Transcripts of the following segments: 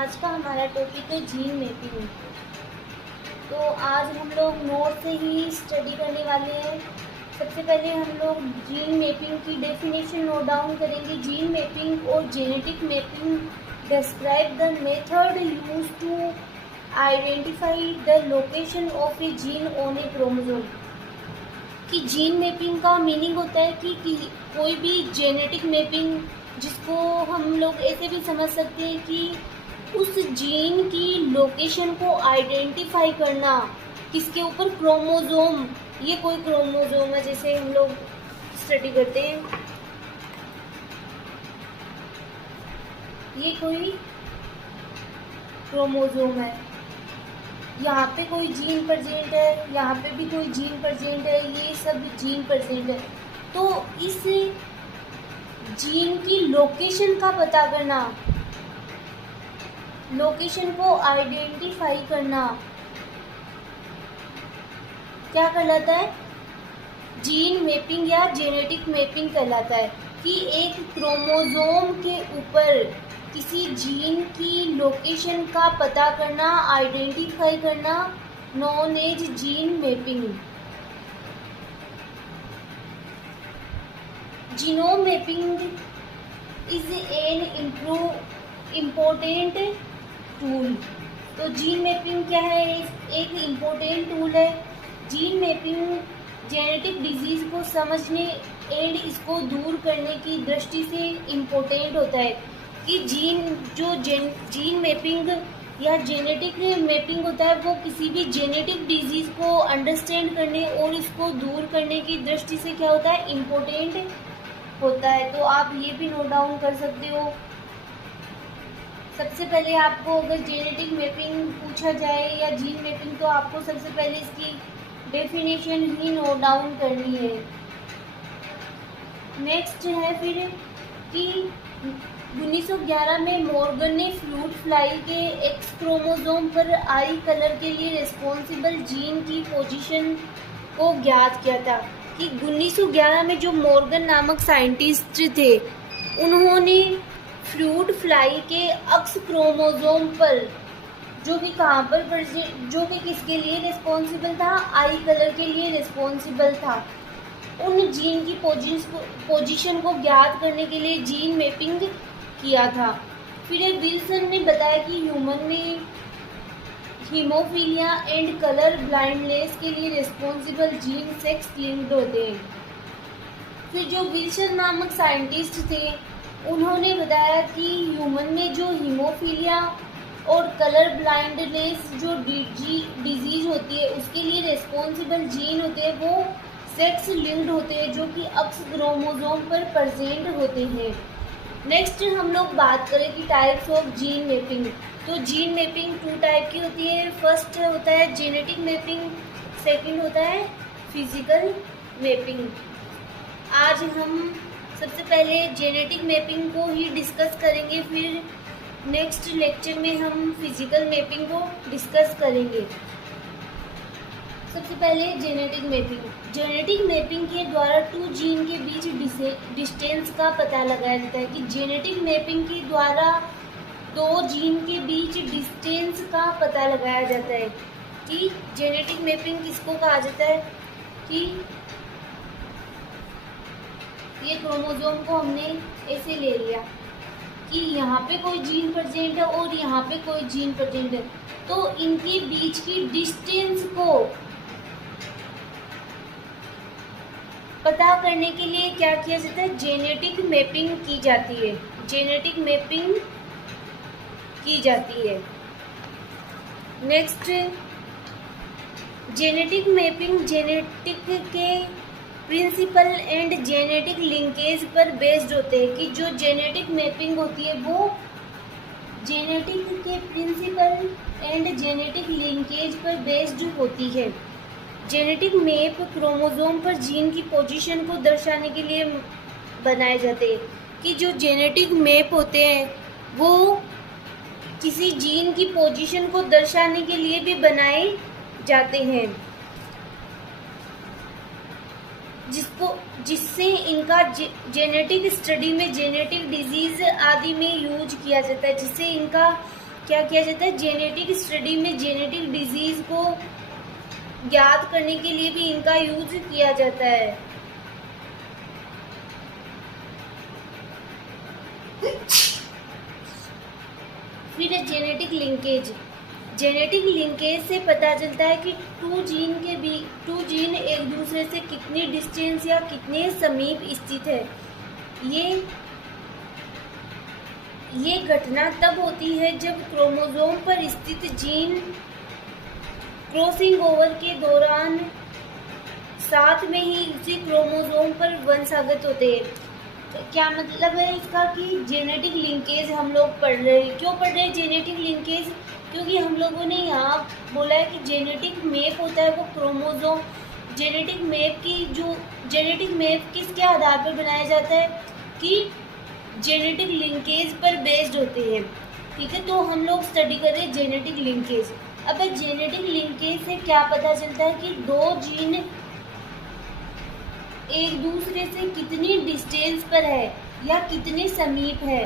आज का हमारा टॉपिक है जीन मैपिंग। तो आज हम लोग नोट से ही स्टडी करने वाले हैं। सबसे पहले हम लोग जीन मैपिंग की डेफिनेशन नोट डाउन करेंगे। जीन मैपिंग और genetic mapping describe the method use to identify the location of a gene on a chromosome. कि जीन मैपिंग का मीनिंग होता है कि कोई भी जेनेटिक मैपिंग, जिसको हम लोग ऐसे भी समझ सकते हैं कि उस जीन की लोकेशन को आइडेंटिफाई करना। किसके ऊपर? क्रोमोसोम। ये कोई क्रोमोसोम है, जैसे हम लोग स्टडी करते हैं, ये कोई क्रोमोसोम है, यहाँ पे कोई जीन प्रेजेंट है, यहाँ पे भी कोई जीन प्रेजेंट है, ये सब जीन प्रेजेंट है। तो इस जीन की लोकेशन का पता करना, लोकेशन को आइडेंटिफाई करना क्या कहलाता है? जीन मैपिंग या जेनेटिक मैपिंग कहलाता है। कि एक क्रोमोसोम के ऊपर किसी जीन की लोकेशन का पता करना, आइडेंटिफाई करना, known as gene mapping. Genome mapping is an important tool. तो जीन मैपिंग क्या है? एक इम्पोर्टेंट टूल है। जीन मैपिंग जेनेटिक डिजीज को समझने एंड इसको दूर करने की दृष्टि से इम्पोर्टेंट होता है। कि जीन मैपिंग या जेनेटिक मैपिंग होता है, वो किसी भी जेनेटिक डिजीज को अंडरस्टैंड करने और इसको दूर करने की दृष्टि से क्या होता है? इम्पोर्टेंट होता है। तो आप ये भी नोट डाउन कर सकते हो। सबसे पहले आपको अगर जेनेटिक मैपिंग पूछा जाए या जीन मैपिंग, तो आपको सबसे पहले इसकी डेफिनेशन ही नोट डाउन करनी है। नेक्स्ट है फिर कि 1911 में मॉर्गन ने फ्रूट फ्लाई के एक्स क्रोमोसोम पर आई कलर के लिए रिस्पॉन्सिबल जीन की पोजीशन को ज्ञात किया था। कि 1911 में जो मॉर्गन नामक साइंटिस्ट थे, उन्होंने फ्रूट फ्लाई के एक्स क्रोमोसोम पर, जो कि कहाँ पर, जो कि किसके लिए रिस्पॉन्सिबल था? आई कलर के लिए रिस्पॉन्सिबल था। उन जीन की पोजीशन को ज्ञात करने के लिए जीन मैपिंग किया था। फिर विल्सन ने बताया कि ह्यूमन में हीमोफीलिया एंड कलर ब्लाइंडनेस के लिए रिस्पॉन्सिबल जीन सेक्स लिंक्ड होते हैं। फिर जो विल्सन नामक साइंटिस्ट थे, उन्होंने बताया कि ह्यूमन में जो हीमोफीलिया और कलर ब्लाइंडनेस जो डिजीज होती है, उसके लिए रिस्पॉन्सिबल जीन होते हैं, वो सेक्स लिंक्ड होते हैं, जो कि एक्स क्रोमोसोम पर प्रेजेंट होते हैं। नेक्स्ट हम लोग बात करें कि टाइप्स ऑफ जीन मैपिंग। तो जीन मैपिंग 2 टाइप की होती है। फर्स्ट होता है जेनेटिक मैपिंग, सेकंड होता है फिजिकल मैपिंग। आज हम सबसे पहले जेनेटिक मैपिंग को ही डिस्कस करेंगे, फिर नेक्स्ट लेक्चर में हम फिजिकल मैपिंग को डिस्कस करेंगे। सबसे पहले जेनेटिक मैपिंग। जेनेटिक मैपिंग के द्वारा 2 जीन के बीच डिस्टेंस का पता लगाया जाता है। कि जेनेटिक मैपिंग के द्वारा 2 जीन के बीच डिस्टेंस का पता लगाया जाता है। कि जेनेटिक मैपिंग किसको कहा जाता है? कि ये क्रोमोसोम को हमने ऐसे ले लिया कि यहाँ पे कोई जीन प्रेजेंट है और यहाँ पे कोई जीन प्रेजेंट है, तो इनके बीच की डिस्टेंस को पता करने के लिए क्या किया जाता है? जेनेटिक मैपिंग की जाती है। जेनेटिक मैपिंग की जाती है। नेक्स्ट, जेनेटिक मैपिंग जेनेटिक के प्रिंसिपल एंड जेनेटिक लिंकेज पर बेस्ड होते हैं। कि जो जेनेटिक मैपिंग होती है, वो जेनेटिक के प्रिंसिपल एंड जेनेटिक लिंकेज पर बेस्ड होती है। जेनेटिक मैप क्रोमोसोम पर जीन की पोजीशन को दर्शाने के लिए बनाए जाते हैं। कि जो जेनेटिक मैप होते हैं, वो किसी जीन की पोजीशन को दर्शाने के लिए भी बनाए जाते हैं, जिससे इनका जेनेटिक स्टडी में, जेनेटिक डिजीज आदि में यूज किया जाता है, जिससे इनका क्या किया जाता है, जेनेटिक स्टडी में जेनेटिक डिजीज को ज्ञात करने के लिए भी इनका यूज किया जाता है। फिर है जेनेटिक लिंकेज। जेनेटिक लिंकेज से पता चलता है कि टू जीन एक दूसरे से कितनी डिस्टेंस या कितने समीप स्थित है। ये घटना तब होती है जब क्रोमोसोम पर स्थित जीन क्रॉसिंग ओवर के दौरान साथ में ही उसी क्रोमोसोम पर वंशागत होते हैं। तो क्या मतलब है इसका कि जेनेटिक लिंकेज हम लोग पढ़ रहे हैं। क्यों पढ़ रहे हैं जेनेटिक लिंकेज? क्योंकि हम लोगों ने यहाँ बोला है कि जेनेटिक मैप होता है वो क्रोमोसोम। जेनेटिक मैप किसके आधार पर बनाया जाता है कि जेनेटिक लिंकेज पर बेस्ड होते हैं। ठीक है, तो हम लोग स्टडी कर रहे हैं जेनेटिक लिंकेज। अब जेनेटिक लिंकेज से क्या पता चलता है कि दो जीन एक दूसरे से कितनी डिस्टेंस पर है या कितने समीप है,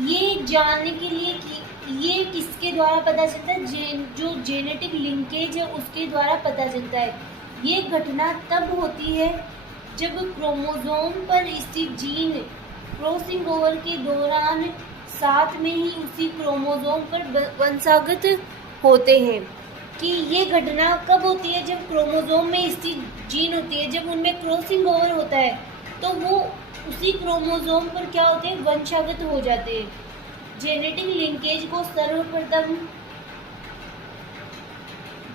ये जानने के लिए कि ये किसके द्वारा पता चलता है, जो जेनेटिक लिंकेज है उसके द्वारा पता चलता है। ये घटना तब होती है जब क्रोमोसोम पर स्थित जीन क्रॉसिंग ओवर के दौरान साथ में ही उसी क्रोमोसोम पर वंशागत होते हैं। कि ये घटना कब होती है, जब क्रोमोसोम में स्थित जीन होती है, जब उनमें क्रॉसिंग ओवर होता है तो वो उसी क्रोमोसोम पर क्या होते हैं, वंशागत हो जाते हैं। जेनेटिक लिंकेज को सर्वप्रथम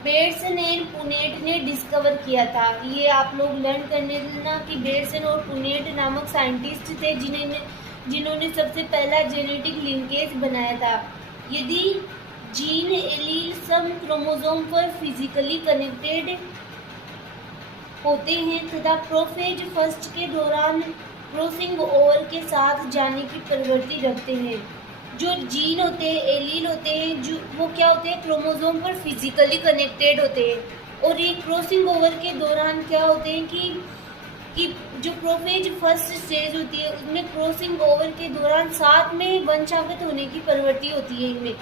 बेट्सन एंड पुनेट ने डिस्कवर किया था। ये आप लोग लर्न करने देना कि बेट्सन और पुनेट नामक साइंटिस्ट थे जिन्होंने सबसे पहला जेनेटिक लिंकेज बनाया था। यदि जीन एलील सम क्रोमोसोम पर फिजिकली कनेक्टेड होते हैं तथा प्रोफेज फर्स्ट के दौरान क्रॉसिंग ओवर के साथ जाने की प्रवृत्ति रखते हैं। जो जीन होते हैं, एलील होते हैं, जो वो क्या होते हैं, क्रोमोसोम पर फिजिकली कनेक्टेड होते हैं और ये क्रॉसिंग ओवर के दौरान क्या होते हैं कि जो प्रोफेज फर्स्ट स्टेज होती है उसमें क्रॉसिंग ओवर के दौरान साथ में वंशागत होने की प्रवृत्ति होती है इनमें,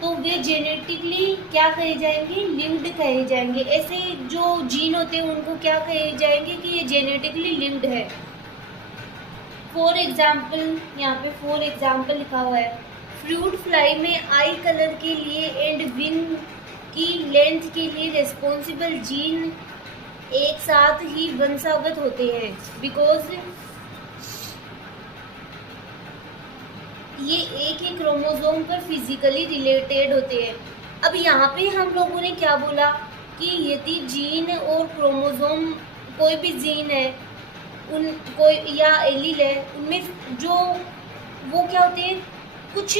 तो वे जेनेटिकली क्या कहे जाएंगे, लिंक्ड कहे जाएंगे। ऐसे जो जीन होते हैं उनको क्या कहे जाएंगे कि ये जेनेटिकली लिंक्ड है। फॉर एग्जाम्पल, यहाँ पे फॉर एग्जाम्पल लिखा हुआ है, फ्रूट फ्लाई में आई कलर के लिए एंड विंग की लेंथ के लिए रेस्पॉन्सिबल जीन एक साथ ही वंशागत होते हैं बिकॉज ये एक ही क्रोमोसोम पर फिजिकली रिलेटेड होते हैं। अब यहाँ पे हम लोगों ने क्या बोला कि यदि जीन और क्रोमोसोम कोई भी जीन है कोई या एलील है, उनमें जो वो क्या होते हैं, कुछ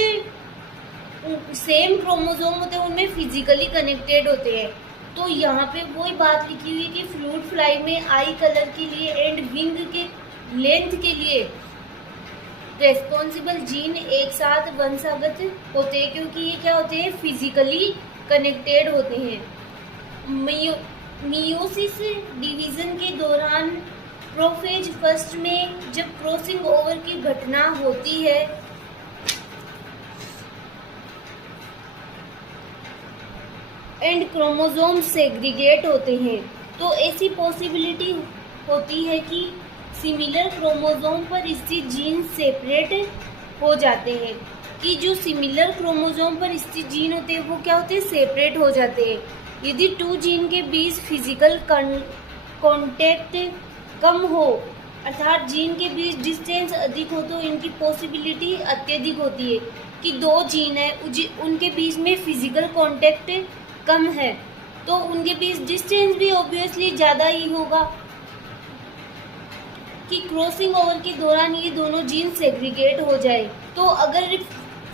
सेम क्रोमोसोम होते हैं, उनमें फिजिकली कनेक्टेड होते हैं। तो यहाँ पे वही बात लिखी हुई है कि फ्रूट फ्लाई में आई कलर के लिए एंड विंग के लेंथ के लिए रेस्पॉन्सिबल जीन एक साथ वंशागत होते हैं क्योंकि ये क्या होते हैं, फिजिकली कनेक्टेड होते हैं। मियोसिस डिवीजन के दौरान प्रोफेज फर्स्ट में जब क्रॉसिंग ओवर की घटना होती है एंड क्रोमोसोम सेग्रीगेट होते हैं तो ऐसी पॉसिबिलिटी होती है कि सिमिलर क्रोमोसोम पर स्थित जीन सेपरेट हो जाते हैं, कि जो सिमिलर क्रोमोसोम पर स्थित जीन होते हैं वो क्या होते हैं, सेपरेट हो जाते हैं। यदि टू जीन के बीच फिजिकल कांटेक्ट कम हो अर्थात जीन के बीच डिस्टेंस अधिक हो तो इनकी पॉसिबिलिटी अत्यधिक होती है कि दो जीन है उनके बीच में फिजिकल कांटेक्ट कम है तो उनके बीच डिस्टेंस भी ऑब्वियसली ज़्यादा ही होगा कि क्रॉसिंग ओवर के दौरान ये दोनों जीन सेग्रीगेट हो जाए। तो अगर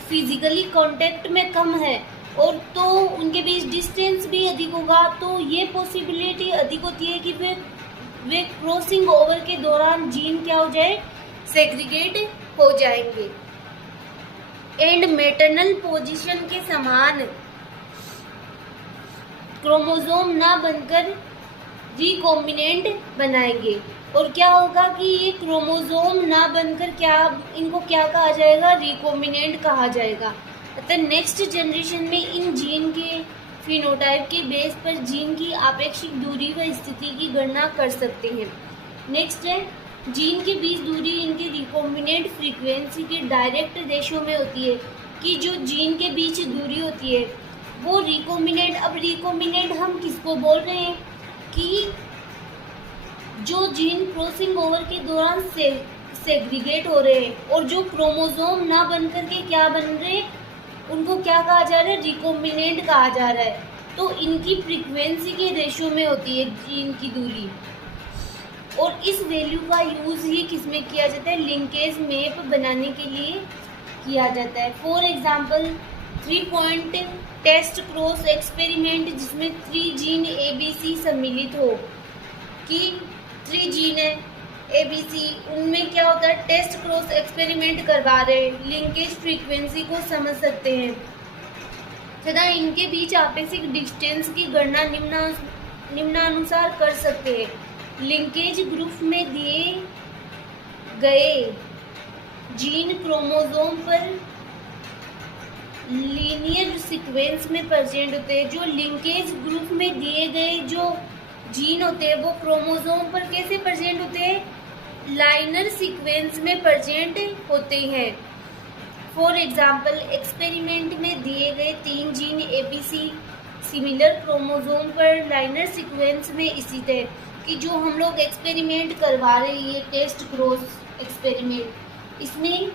फिजिकली कांटेक्ट में कम है और तो उनके बीच डिस्टेंस भी अधिक होगा तो ये पॉसिबिलिटी अधिक होती है कि वे क्रॉसिंग ओवर के दौरान जीन क्या हो जाए, सेग्रीगेट हो जाएंगे। एंड मेटरनल पोजीशन के समान क्रोमोसोम ना बनकर रिकॉम्बिनेंट बनाएंगे और क्या होगा कि ये क्रोमोसोम ना बनकर इनको क्या कहा जाएगा, रिकॉम्बिनेंट कहा जाएगा। अतः नेक्स्ट जनरेशन में इन जीन के फिनोटाइप के बेस पर जीन की आपेक्षिक दूरी व स्थिति की गणना कर सकते हैं। नेक्स्ट है जीन के बीच दूरी इनके रिकॉम्बिनेंट फ्रीक्वेंसी के डायरेक्ट रेशो में होती है कि जो जीन के बीच दूरी होती है वो रिकॉम्बिनेंट। अब रिकॉम्बिनेंट हम किसको बोल रहे हैं कि जो जीन क्रॉसिंग ओवर के दौरान सेग्रीगेट हो रहे हैं और जो क्रोमोसोम ना बन करके क्या बन रहे हैं उनको क्या कहा जा रहा है, रिकॉम्बिनेंट कहा जा रहा है। तो इनकी फ्रीक्वेंसी के रेशो में होती है जीन की दूरी, और इस वैल्यू का यूज़ ही किसमें किया जाता है, लिंकेज मैप बनाने के लिए किया जाता है। For example 3 point test cross experiment जिसमें 3 जीन ABC सम्मिलित हो कि 3 जीन है ABC, उनमें क्या होता है, टेस्ट क्रॉस एक्सपेरिमेंट करवा रहे हैं, लिंकेज फ्रीक्वेंसी को समझ सकते हैं तथा इनके बीच आपेक्षिक डिस्टेंस की गणना निम्नानुसार कर सकते हैं। लिंकेज ग्रुप में दिए गए जीन क्रोमोसोम पर लीनियर सीक्वेंस में प्रेजेंट होते हैं। जो लिंकेज ग्रुप में दिए गए जो जीन होते हैं वो क्रोमोसोम पर कैसे प्रेजेंट होते हैं, लाइनर सीक्वेंस में प्रेजेंट होते हैं। फॉर एग्जाम्पल एक्सपेरिमेंट में दिए गए 3 जीन ABC सिमिलर क्रोमोसोम पर लाइनर सीक्वेंस में स्थित है कि जो हम लोग एक्सपेरिमेंट करवा रहे हैं, ये टेस्ट क्रॉस एक्सपेरिमेंट, इसमें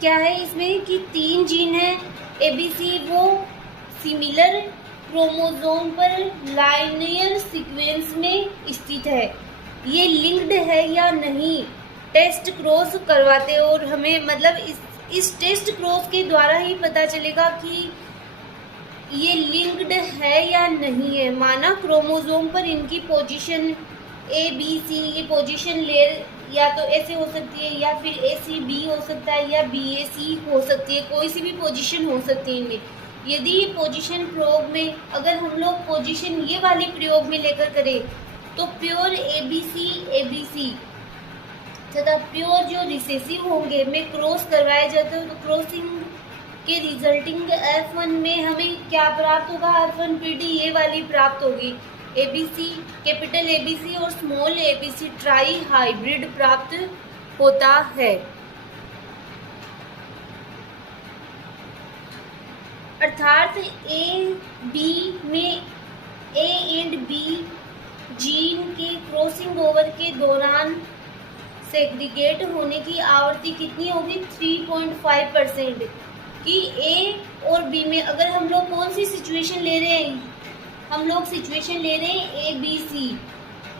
क्या है, इसमें कि 3 जीन है ABC वो सिमिलर क्रोमोसोम पर लाइनियर सीक्वेंस में स्थित है। ये लिंक्ड है या नहीं टेस्ट क्रॉस करवाते हैं, और हमें मतलब इस टेस्ट क्रॉस के द्वारा ही पता चलेगा कि ये लिंक्ड है या नहीं है। माना क्रोमोसोम पर इनकी पोजीशन ABC, ये पोजीशन ले या तो ऐसे हो सकती है या फिर ACB हो सकता है या BAC हो सकती है, कोई सी भी पोजीशन हो सकती है इनमें। यदि ये पोजीशन प्रयोग में अगर हम लोग पोजीशन ये वाले प्रयोग में लेकर करें तो प्योर ABC तथा प्योर जो रिसेसिव होंगे में क्रॉस करवाया जाता है, तो क्रॉसिंग के रिजल्टिंग F1 में हमें क्या प्राप्त होगा, F1PD ये वाली प्राप्त होगी। ABC कैपिटल ABC और स्मॉल ABC ट्राई हाइब्रिड प्राप्त होता है। अर्थात AB में A एंड B जीन के क्रॉसिंग ओवर के दौरान सेग्रीगेट होने की आवृत्ति कितनी होगी, 3.5%। कि A और B में अगर हम लोग कौन सी सिचुएशन ले रहे हैं, हम लोग सिचुएशन ले रहे हैं ABC,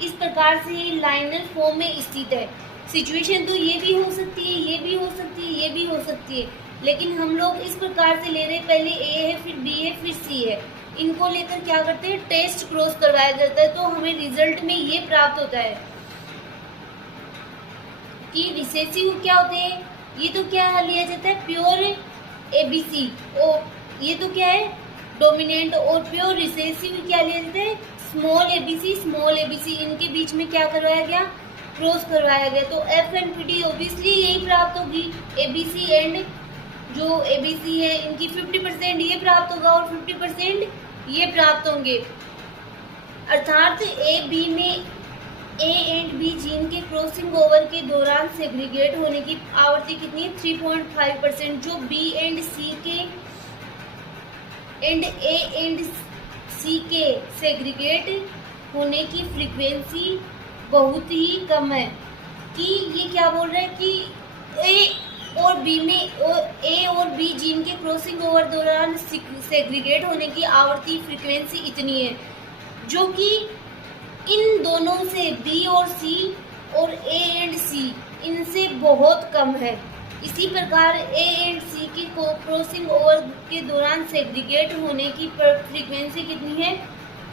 इस प्रकार से ये लाइनर फॉर्म में स्थित है। सिचुएशन तो ये भी हो सकती है, ये भी हो सकती है, ये भी हो सकती है, लेकिन हम लोग इस प्रकार से ले रहे हैं, पहले A है फिर B है फिर C है, इनको लेकर क्या करते हैं, टेस्ट क्रॉस करवाया जाता है। तो हमें रिजल्ट में ये प्राप्त होता है कि रिसेसिव क्या होते हैं, ये तो क्या लिया जाता है, प्योर ABC, और ये तो क्या है, डोमिनेंट, और प्योर रिसेसिव क्या लिया जाता है, स्मॉल ABC, इनके बीच में क्या करवाया गया, क्रॉस करवाया गया। तो F1PD ऑब्वियसली यही प्राप्त होगी। ABC एंड जो ABC है इनकी 50% ये प्राप्त होगा और 50% ये प्राप्त होंगे। अर्थात AB में A एंड B जीन के क्रॉसिंग ओवर के दौरान सेग्रीगेट होने की आवृत्ति कितनी है, 3.5%। जो B एंड C के एंड A एंड C के सेग्रीगेट होने की फ्रीक्वेंसी बहुत ही कम है। कि ये क्या बोल रहा है कि A और B में A और B जीन के क्रॉसिंग ओवर दौरान सेग्रीगेट होने की आवृत्ति फ्रीक्वेंसी इतनी है, जो कि इन दोनों से B और C और A एंड C इनसे बहुत कम है। इसी प्रकार A एंड C की क्रॉसिंग ओवर के दौरान सेग्रीगेट होने की फ्रीक्वेंसी कितनी है,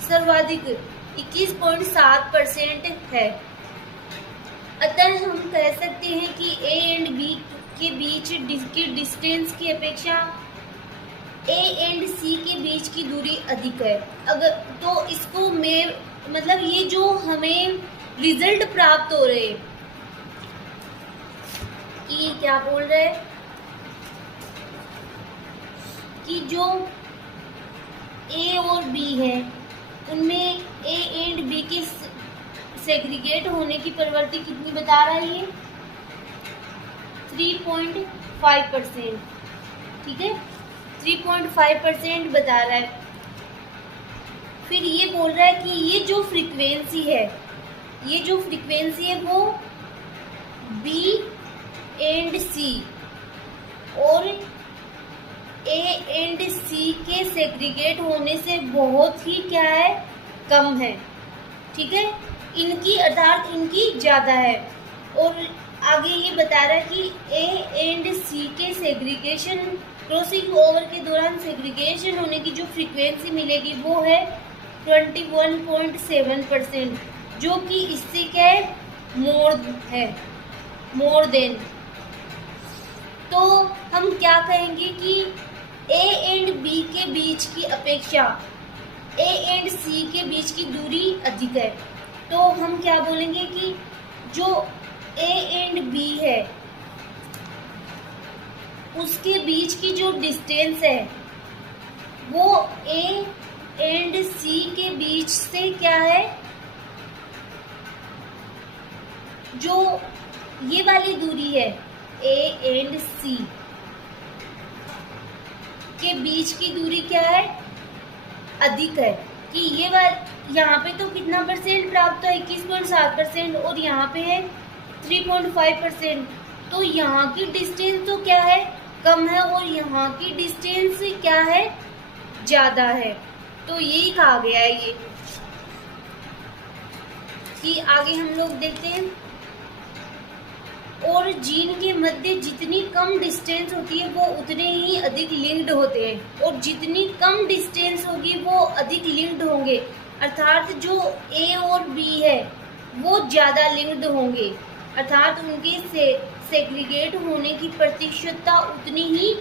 सर्वाधिक 21.7% है। अतः हम कह सकते हैं कि A एंड B के बीच की डिस्टेंस की अपेक्षा A एंड C के बीच की दूरी अधिक है। अगर तो इसको मैं मतलब ये जो हमें रिजल्ट प्राप्त हो रहे हैं कि क्या बोल रहे हैं कि जो ए और बी है उनमें ए एंड बी के सेग्रीगेट होने की प्रवृत्ति कितनी बता रहा है ये 3.5%। ठीक है, 3.5% बता रहा है। फिर ये बोल रहा है कि ये जो फ्रीक्वेंसी है वो बी एंड सी और ए एंड सी के सेग्रीगेट होने से बहुत ही क्या है, कम है। ठीक है, इनकी अर्थात इनकी ज़्यादा है। और आगे ये बता रहा है कि ए एंड सी के सेग्रीगेशन क्रॉसिंग ओवर के दौरान सेग्रीगेशन होने की जो फ्रीक्वेंसी मिलेगी वो है 21.7%, जो कि इससे क्या है, मोर देन। तो हम क्या कहेंगे कि ए एंड बी के बीच की अपेक्षा ए एंड सी के बीच की दूरी अधिक है। तो हम क्या बोलेंगे कि जो ए एंड बी है उसके बीच की जो डिस्टेंस है वो ए एंड सी के बीच से क्या है, जो ये वाली दूरी है ए एंड सी के बीच की दूरी क्या है, अधिक है। कि ये यहाँ पे तो कितना परसेंट प्राप्त है, 21.7%, और यहाँ पे है 3.5%। तो यहाँ की डिस्टेंस तो क्या है, कम है, और यहाँ की डिस्टेंस क्या है, ज़्यादा है। तो यही कहा गया है ये कि आगे हम लोग देखते हैं। और जीन के मध्य जितनी कम डिस्टेंस होती है वो उतने ही अधिक लिंक्ड होते हैं, और जितनी कम डिस्टेंस होगी वो अधिक लिंक्ड होंगे, अर्थात जो ए और बी है वो ज़्यादा लिंक्ड होंगे, अर्थात उनके सेग्रीगेट होने की प्रतिशतता उतनी ही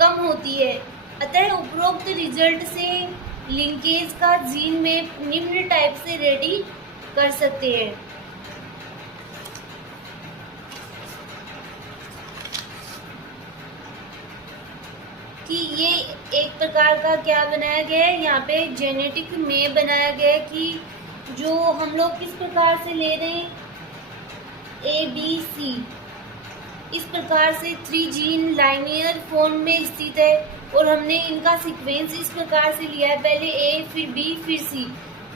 कम होती है। अतः उपरोक्त रिजल्ट से लिंकेज का जीन में निम्न टाइप से रेडी कर सकते हैं। कि ये एक प्रकार का क्या बनाया गया है, यहाँ पे जेनेटिक में बनाया गया है कि जो हम लोग किस प्रकार से ले रहे हैं, ए बी सी, इस प्रकार से 3 जीन लाइनियर फॉर्म में स्थित है, और हमने इनका सीक्वेंस इस प्रकार से लिया है, पहले ए फिर बी फिर सी।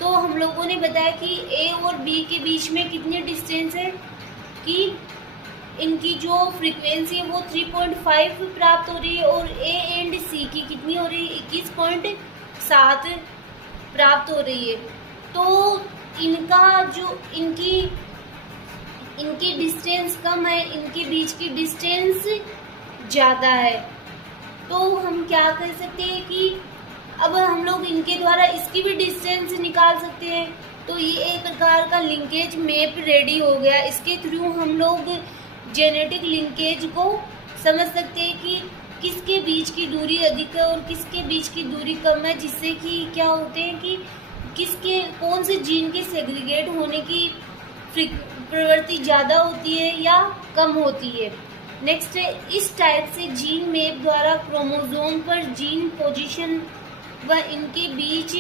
तो हम लोगों ने बताया कि ए और बी के बीच में कितनी डिस्टेंस है, कि इनकी जो फ्रीक्वेंसी है वो 3.5 प्राप्त हो रही है, और ए एंड सी की कितनी हो रही है, 21.7 प्राप्त हो रही है। तो इनका जो इनकी डिस्टेंस कम है, इनके बीच की डिस्टेंस ज़्यादा है। तो हम क्या कर सकते हैं कि अब हम लोग इनके द्वारा इसकी भी डिस्टेंस निकाल सकते हैं। तो ये एक प्रकार का लिंकेज मैप रेडी हो गया। इसके थ्रू हम लोग जेनेटिक लिंकेज को समझ सकते हैं कि किसके बीच की दूरी अधिक है और किसके बीच की दूरी कम है, जिससे कि क्या होते हैं कि कौन से जीन के सेग्रीगेट होने की प्रवृत्ति ज़्यादा होती है या कम होती है। नेक्स्ट है, इस टाइप से जीन मैप द्वारा क्रोमोसोम पर जीन पोजीशन व इनके बीच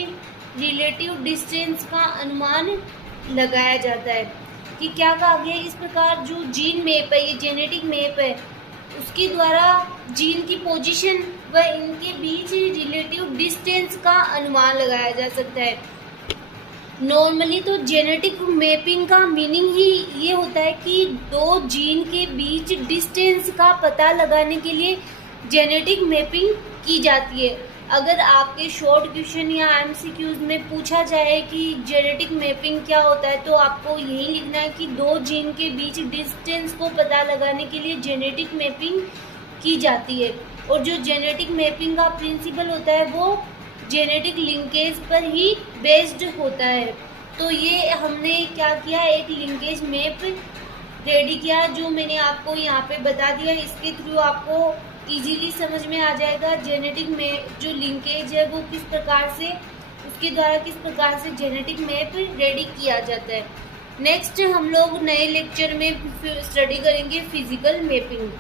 रिलेटिव डिस्टेंस का अनुमान लगाया जाता है। कि क्या कहा गया, इस प्रकार जो जीन मैप है, ये जेनेटिक मैप है, उसके द्वारा जीन की पोजीशन व इनके बीच रिलेटिव डिस्टेंस का अनुमान लगाया जा सकता है। नॉर्मली तो जेनेटिक मैपिंग का मीनिंग ही ये होता है कि 2 जीन के बीच डिस्टेंस का पता लगाने के लिए जेनेटिक मैपिंग की जाती है। अगर आपके शॉर्ट क्वेश्चन या एमसीक्यूज में पूछा जाए कि जेनेटिक मैपिंग क्या होता है, तो आपको यही लिखना है कि 2 जीन के बीच डिस्टेंस को पता लगाने के लिए जेनेटिक मैपिंग की जाती है। और जो जेनेटिक मैपिंग का प्रिंसिपल होता है वो जेनेटिक लिंकेज पर ही बेस्ड होता है। तो ये हमने क्या किया, एक लिंकेज मैप रेडी किया जो मैंने आपको यहाँ पे बता दिया। इसके थ्रू आपको इजीली समझ में आ जाएगा जेनेटिक में जो लिंकेज है वो किस प्रकार से, उसके द्वारा किस प्रकार से जेनेटिक मैप रेडी किया जाता है। नेक्स्ट हम लोग नए लेक्चर में स्टडी करेंगे फिजिकल मैपिंग।